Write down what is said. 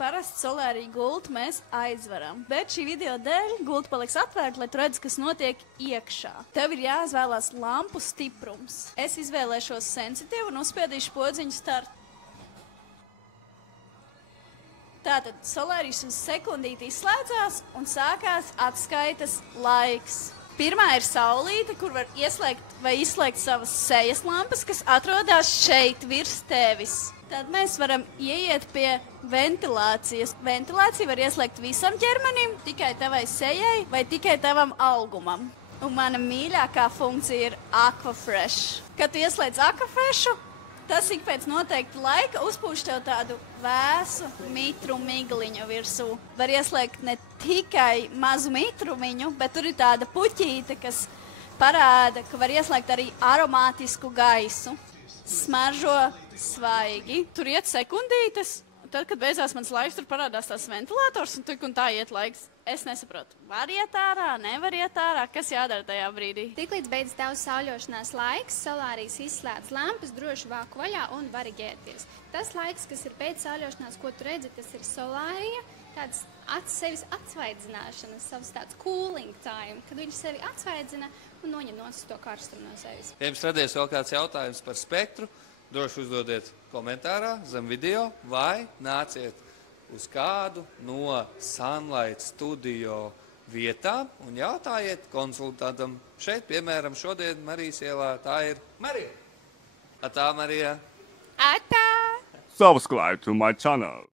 Parasti solāriju gultu mēs aizveram, bet šī video dēļ gulta paliks atvērta, lai tu redz, kas notiek iekšā. Tev ir jāizvēlās lampu stiprums. Es izvēlēšos sensitīvu un uzspiedīšu podziņu start. Tātad solārijas uz sekundīti izslēdzās un sākās atskaitas laiks. Pirmā ir saulīte, kur var ieslēgt vai izslēgt savas sejas lampas, kas atrodas šeit virs tevis. Tad mēs varam ieiet pie ventilācijas. Ventilāciju var ieslēgt visam ķermenim, tikai tavai sejai vai tikai tavam augumam. Un mana mīļākā funkcija ir Aquafresh. Kad tu ieslēdz Aquafreshu, tas ik pēc noteikta laika uzpūš tev tādu vēsu mitru migliņu virsū. Var ieslēgt ne tikai mazu mitrumiņu, bet tur ir tāda puķīte, kas parāda, ka var ieslēgt arī aromātisku gaisu. Smaržo svaigi. Tur iet sekundītes. Tad, kad beidzās mans laiks, tur parādās tās ventilators un tik un tā iet laiks. Es nesaprotu, var iet ārā, nevar iet ārā, kas jādara tajā brīdī. Tiklīdz beidzas tavs sauļošanās laiks, solārijas izslēdz lampas, droši vāku vaļā un vari ģērbties. Tas laiks, kas ir pēc sauļošanās, ko tu redzi, tas ir solārija, tāds sevis atsvaidzināšanas, savs tāds cooling time, kad viņš sevi atsvaidzina un noņem to karstumu no sevis. Ja jums radies vēl kāds jautājums par spektru, droši uzdodiet komentārā zem video vai nāciet uz kādu no Sunlight Studio vietām un jautājiet konsultantam. Šeit, piemēram, šodien Marijas ielā tā ir Marija. Atā, Marija. Atā! Subscribe to my channel.